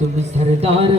তুমি সরদার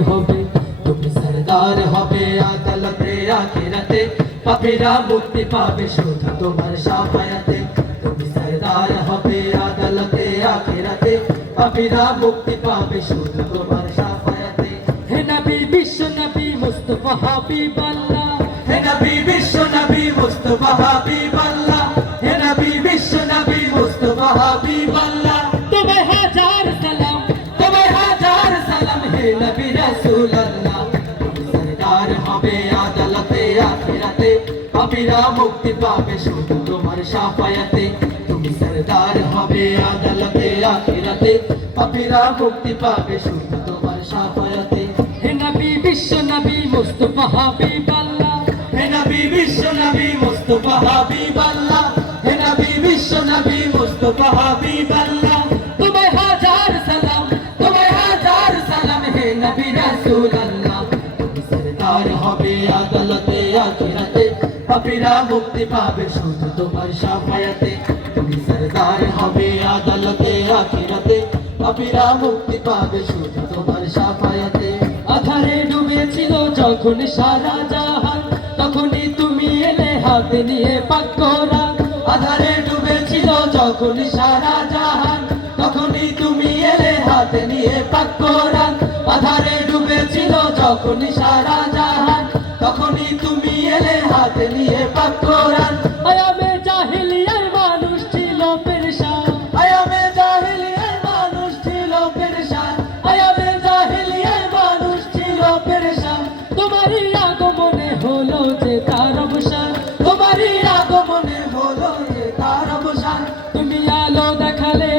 হবে আদালতে আখিরাতে, পাপীরা মুক্তি পাবে শুধু তোমার শাফায়াতে। তুমি সরদার হবে আদালতে আখিরাতে, পাপীরা মুক্তি পাবে শুধু তোমার শাফায়াতে। হে নবী বিশ্ব নবী মুস্তাফা হাবিবাল্লাহ, হে নবী বিশ্ব নবী মুস্তাফা হাবিবাল্লাহ, হে নবী বিশ্ব নবী মুস্তাফা হাবিবাল্লাহ। তোমায় হাজার সালাম, তোমায় হাজার সালাম হে নবী রাসূলুল্লাহ। তুমি সরদার হবে আদালতে আখিরাতে, পাপীরা মুক্তি পাবে শুধু তোমার শাফায়াতে। তুমি সরদার হবে আদালতে আখিরাতে, পাপীরা মুক্তি পাবে শুধু তোমার শাফায়াতে। হে নবী বিশ্ব নবী মুস্তাফা হাবিবাল্লাহ, হে নবী বিশ্ব নবী মুস্তাফা হাবিবাল্লাহ, হে নবী বিশ্ব নবী মুস্তাফা হাবিবাল্লাহ। তোমায় হাজার সালাম, তোমায় হাজার সালাম হে নবী রাসূলুল্লাহ। তুমি সরদার হবে আদালতে আখিরাতে, পাপীরা মুক্তি পাবে শুধু তোমার শাফায়াতে। তুমি সরদার হবে আদালতে আখিরাতে, পাপীরা মুক্তি পাবে শুধু তোমার শাফায়াতে। আধারে ডুবেছিল যখন সারা জাহান, তখনই তুমি এলে হাতে নিয়ে পাক কোরআন। আধারে ডুবেছিল যখন সারা জাহান, তখনই তুমি এলে হাতে নিয়ে পাক কোরআন। আধারে ডুবেছিল যখন সারা জাহান, তখনই তুমি এলে হাতে নিয়ে পাক কোরআন। আয়ামে জাহিলিয়ার মানুষ ছিল পেরেশান, আয়ামে জাহিলিয়ার মানুষ ছিল পেরেশান, আয়ামে জাহিলিয়ার মানুষ ছিল পেরেশান। তোমারই আগমনে হলো যে তার অবসান, তোমারই আগমনে হলো যে তার অবসান। তুমি আলো দেখালে,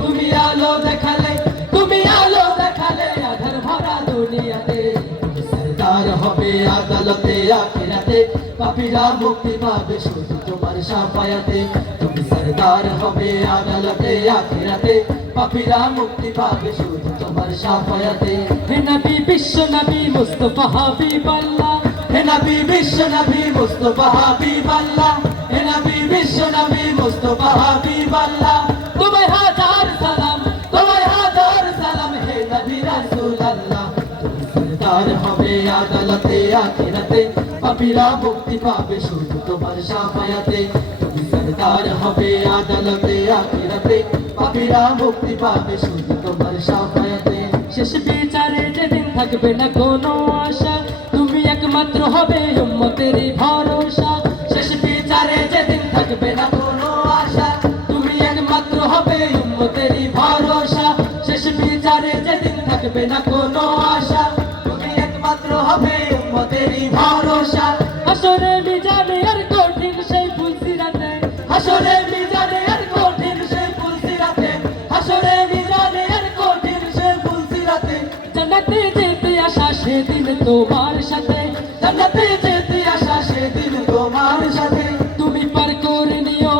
তুমি আলো দেখালে, তুমি আলো দেখালে আধার ভরা দুনিয়াতে। তুমি সরদার হবে আদালতে আখিরাতে, পাপীরা মুক্তি পাবে শুধু তোমার শাফায়াতে। তুমি সরদার হবে আদালতে আখিরাতে, পাপীরা মুক্তি পাবে শুধু তোমার শাফায়াতে। হে নবী বিশ্ব নবী মুস্তাফা হাবিবাল্লাহ, হে নবী বিশ্ব নবী মুস্তাফা হাবিবাল্লাহ, হে নবী বিশ্ব নবী মুস্তাফা হাবিবাল্লাহ। তোমায় হাজার সালাম, তোমায় হাজার সালাম হে নবী রাসূলুল্লাহ। তুমি সরদার হবে আদালতে আখিরাতে, পাপীরা মুক্তি পাবে শুধু তোমার শাফায়াতে। তুমি সরদার হবে আদালতে আখিরাতে, পাপীরা মুক্তি পাবে শুধু তোমার শাফায়াতে। শেষ বিচারে যেদিন থাকবে না কোনো আশা, তুমি একমাত্র হবে উম্মতেরই ভরসা। শেষ বিচারে যেদিন থাকবে না কোনো আশা, তুমি একমাত্র হবে উম্মতেরই ভরসা। শেষ বিচারে যেদিন থাকবে না কোনো আশা, তুমি একমাত্র হবে উম্মতেরই ভরসা। হাসরে মিজানে আর কঠিন সেই ফুলসিরাতে, হাসরে মিজানে আর কঠিন সেই ফুলসিরাতে, হাসরে মিজানে আর কঠিন সেই ফুলসিরাতে। জান্নাতে যেতে আসা সেদিন তোমার সাথে, জান্নাতে যেতে আসা সেদিন তোমার সাথে। তুমি পার করে নিও,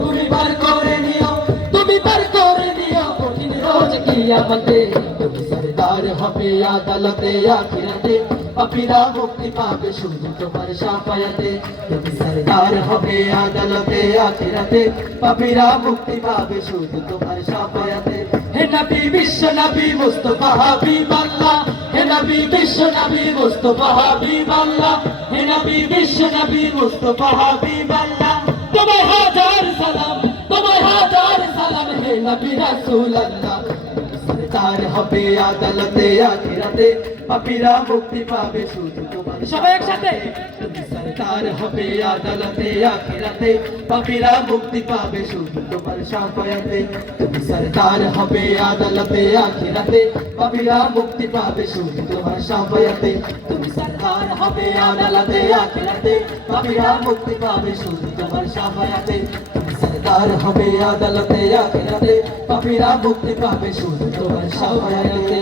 তুমি পার করে নিও, তুমি পার করে নিও কঠিন রোজ কিয়ামতে। তুমি সরদার হবে আদালতে আখিরাতে, পাপীরা মুক্তি পাবে শুধু তোমার শাফায়াতে। তুমি সরদার হবে আদালতে আখিরাতে, পাপীরা মুক্তি পাবে শুধু তোমার শাফায়াতে। হে নবী বিশ্ব নবী মুস্তাফা হাবিবাল্লাহ, হে নবী বিশ্ব নবী মুস্তাফা হাবিবাল্লাহ, হে নবী বিশ্ব নবী মুস্তাফা হাবিবাল্লাহ। তোমায় হাজার সালাম, তোমায় হাজার সালাম হে নবী রাসূলুল্লাহ। সরদার হবে আদালতে আখিরাতে, পাপীরা মুক্তি পাবে শুধু তোমার। সবাই একসাথে। তুমি সরদার হবে আদালতে আখিরাতে, পাপীরা মুক্তি পাবে শুধু তোমার শাফায়াতে। তুমি সরদার হবে আদালতে আখিরাতে, পাপীরা মুক্তি পাবে শুধু তোমার শাফায়াতে। তুমি সরদার হবে আদালতে আখিরাতে, পাপীরা মুক্তি পাবে শুধু তোমার শাফায়াতে। তুমি সরদার হবে আদালতে আখিরাতে, পাপীরা মুক্তি পাবে শুধু তোমার শাফায়াতে।